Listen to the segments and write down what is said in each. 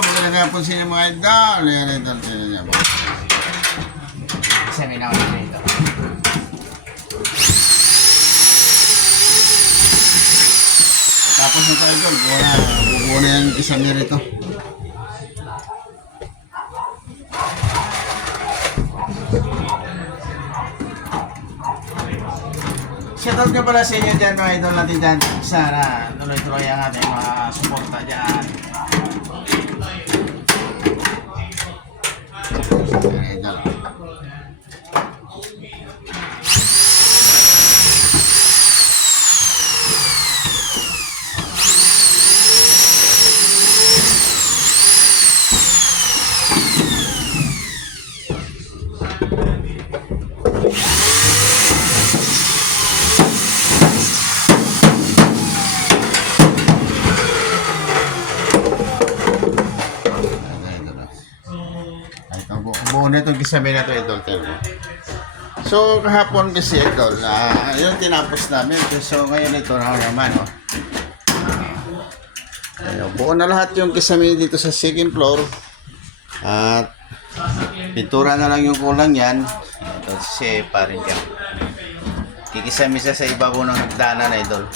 magandang hapon sa inyo mga idol. Ayan, idol. Ayan, Isa may nakawin na ito. tapos na tayo idol. Bubuo na yung kisame rito. Shoutout nga pala sa inyo dyan mga idol natin dyan. Sana tuloy-tuloy ang ating mga suporta dyan. Ayan, idol. Buo na itong kisame na ito, idol. So, kahapon kasi, idol, yun tinapos namin. So, ngayon ito na naman, oh. Ayun, buo na lahat yung kisame dito sa second floor. At pintura na lang yung kulang yan. Ito si parin dyan. Kikisame siya sa ibabaw ng hagdanan, idol.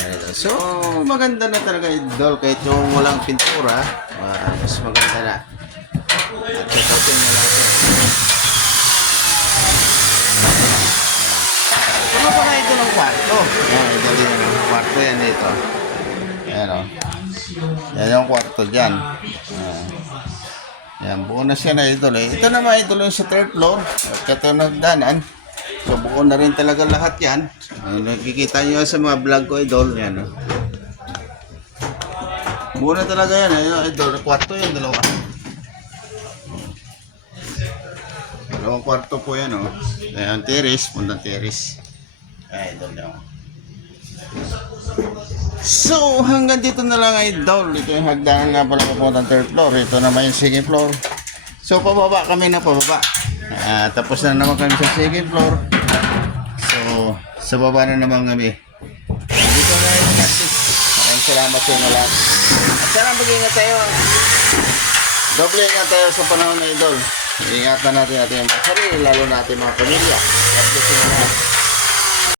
Ayun, so, maganda na talaga, idol. Kahit yung walang pintura, mas maganda na. At check-outin nyo lang ito. Ano pa kayo ito ng kwarto? Yan, idol yung kwarto yan dito. Yan o. Yan yung kwarto dyan. Yan, buo na siya na idol eh. Ito naman idol yung sa third floor. At ito nagdanan. So buo na rin talaga lahat yan. Nakikita nyo sa mga vlog ko idol. Yan o. Buo na talaga yan eh. Idol, kwarto yan, dalawa. Dalawang kwarto po yan o. Ayan, terrace, puntang terrace. Ay, idol na o. So, hanggang dito na lang idol. Ito yung hagdanan nga pala papuntang third floor. Ito naman yung second floor. So, pababa kami na pababa. Tapos na naman kami sa second floor. So, sa baba na naman kami. Dito na yung message. Maraming salamat sa inyo lahat. At sana mag-ingat tayo. Doble ingat tayo sa panahon na idol. Ingatan natin ating mga sarili, lalo natin mga pamilya. God bless you lahat.